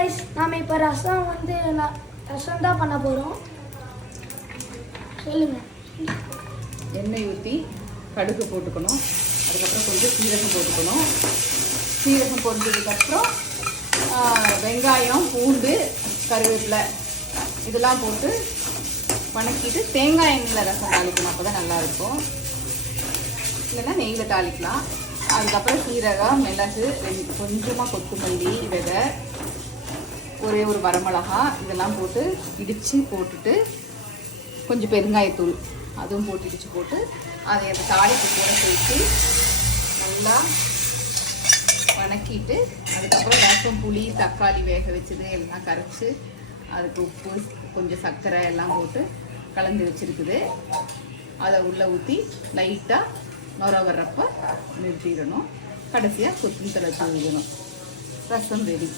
Guys நாம இப்ப ரசம் ரசம் தான் பண்ண போறோம். சொல்லுங்க. எண்ணெய் ஊற்றி கடுகு போட்டுக்கணும். அதுக்கப்புறம் கொஞ்சம் சீரகம் போட்டுக்கணும். சீரகம் போட்டதுக்கப்புறம் வெங்காயம், பூண்டு, கருவேப்பிலை இதெல்லாம் போட்டு வணக்கிட்டு தேங்காய் எண்ணெயில் ரசம் தாளிக்கணும். அப்போ தான் நல்லாயிருக்கும். இல்லைன்னா நெய்யில் தாளிக்கலாம். அதுக்கப்புறம் சீரகம், மிளகு, கொஞ்சமாக கொத்தமல்லி விதை, ஒரே ஒரு வரமிளகா இதெல்லாம் போட்டு இடித்து போட்டுட்டு கொஞ்சம் பெருங்காயத்தூள் அதுவும் போட்டு இடித்து போட்டு அதை அந்த தாளிப்பு கூட சேர்த்து நல்லா வணக்கிட்டு அதுக்கப்புறம் ரசம், புளி, தக்காளி வேக வச்சது எல்லாம் கரைச்சி அதுக்கு உப்பு, கொஞ்சம் சர்க்கரை எல்லாம் போட்டு கலந்து வச்சுருக்குது. அதை உள்ளே ஊற்றி லைட்டாக நொர வர்றப்ப நிறுத்திடணும். கடைசியாக கொத்தமல்லி தழை தூவிடணும். ரசம் ரெடி.